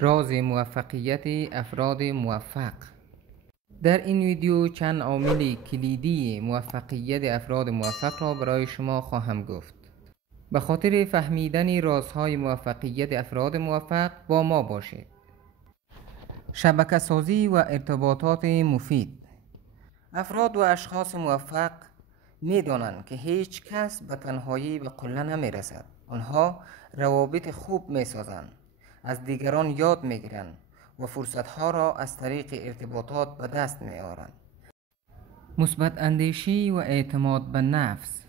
راز موفقیت افراد موفق. در این ویدیو چند عامل کلیدی موفقیت افراد موفق را برای شما خواهم گفت. به خاطر فهمیدن رازهای موفقیت افراد موفق با ما باشید. شبکه سازی و ارتباطات مفید. افراد و اشخاص موفق می دانند که هیچ کس به تنهایی به قله نمی رسد. آنها روابط خوب می سازند، از دیگران یاد می گیرند و فرصتها را از طریق ارتباطات به دست می آورند. مثبت اندیشی و اعتماد به نفس.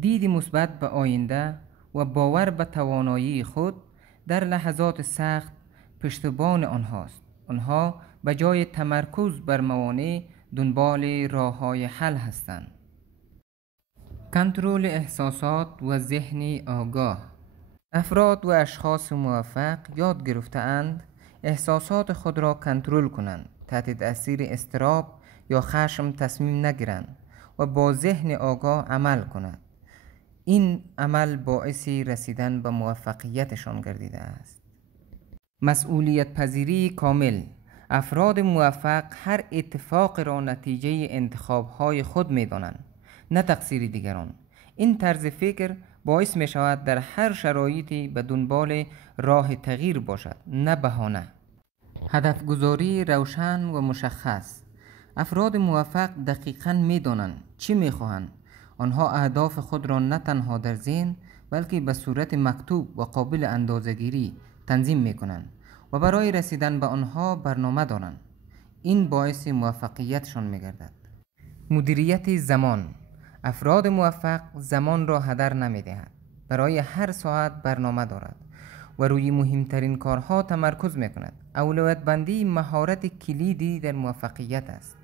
دید مثبت به آینده و باور به توانایی خود در لحظات سخت پشتیبان آنهاست. آنها به جای تمرکز بر موانع دنبال راه‌های حل هستند. کنترل احساسات و ذهن آگاه. افراد و اشخاص موفق یاد گرفته‌اند احساسات خود را کنترل کنند، تحت تأثیر اضطراب یا خشم تصمیم نگیرند و با ذهن آگاه عمل کنند. این عمل باعث رسیدن به موفقیتشان گردیده است. مسئولیت پذیری کامل. افراد موفق هر اتفاق را نتیجه انتخاب‌های خود می‌دانند، نه تقصیر دیگران. این طرز فکر باعث می شود در هر شرایطی به دنبال راه تغییر باشد، نه بهانه. هدف گذاری روشن و مشخص. افراد موفق دقیقاً می دانند چی می خواهند. آنها اهداف خود را نه تنها در ذهن بلکه به صورت مکتوب و قابل اندازه‌گیری تنظیم می کنند و برای رسیدن به آنها برنامه دارند. این باعث موفقیتشان می گردد. مدیریت زمان. افراد موفق زمان را هدر نمی دهند. برای هر ساعت برنامه دارد و روی مهمترین کارها تمرکز می کند. اولویت بندی مهارت کلیدی در موفقیت است.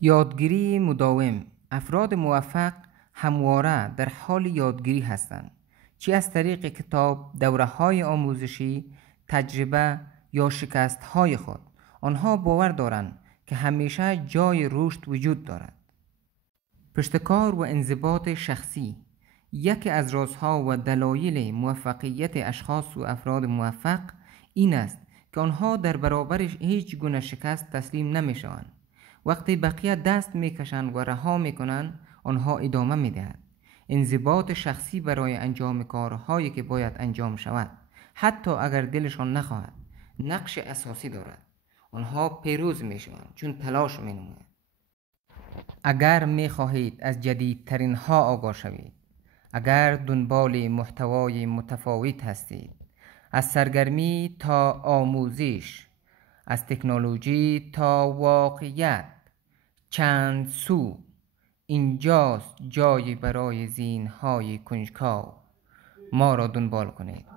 یادگیری مداوم. افراد موفق همواره در حال یادگیری هستند، چه از طریق کتاب، دوره‌های آموزشی، تجربه یا شکست‌های خود. آنها باور دارند که همیشه جای رشد وجود دارد. پشتکار و انضباط شخصی. یکی از رازها و دلایل موفقیت اشخاص و افراد موفق این است که آنها در برابر هیچ گونه شکست تسلیم نمی شوند. وقتی بقیه دست می کشند و رها می کنند، آنها ادامه می دهند. انضباط شخصی برای انجام کارهایی که باید انجام شود، حتی اگر دلشان نخواهد، نقش اساسی دارد. آنها پیروز می شوند چون تلاش می نمایند. اگر می خواهید از جدیدترین ها آگاه شوید، اگر دنبال محتوای متفاوت هستید، از سرگرمی تا آموزش، از تکنولوژی تا واقعیت، چند سو، اینجاست جایی برای ذهن‌های کنجکاو. ما را دنبال کنید.